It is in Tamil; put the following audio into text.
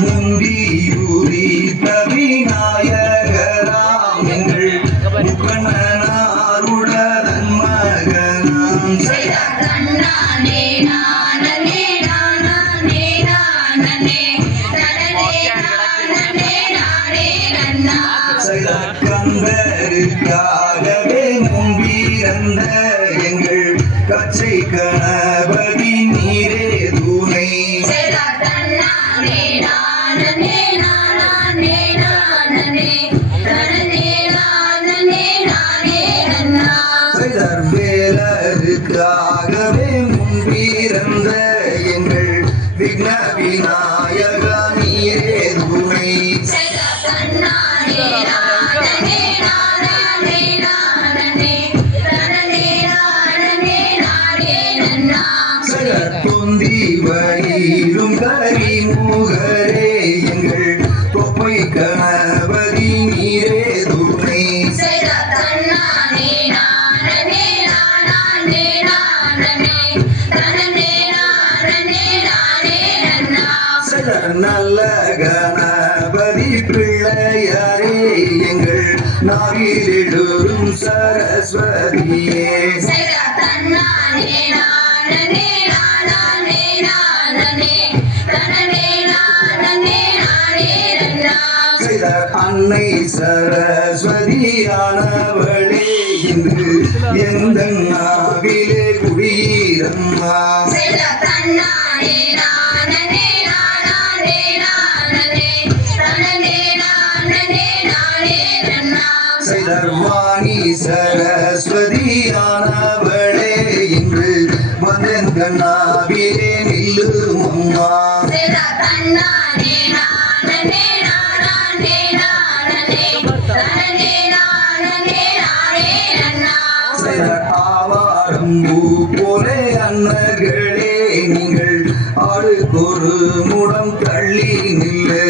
முந்தி உரித்த விநாயகராம் எங்கள் முக்கண்ணனாருடன் மகனாம் கந்தருக்காகவே முன்பிறந்த எங்கள் கச்சை கணபதி நீரே துணை வேலருக்காகவே முன்பிறந்த எங்கள் விக்ன விநாயக நீரே துணை தொந்தி வயிறும் கரிமுகரே எங்கள் தொப்பை கணபதி நீரே துணை நல்ல கணபதி பிள்ளையாரே எங்கள் நாவிலிடும் சரஸ்வதியே அன்னை சரஸ்வதியானவளே இன்று எந்த நாவிலே குடியீரம்மா வாணி சரஸ்வதியானவளே இன்று வந்த நாவிலே நில்லும் அம்மா ஆவாரம்பூ போலே அன்னர்களே நீங்கள் ஆளுக்கொரு முடம் தள்ளி நில்லு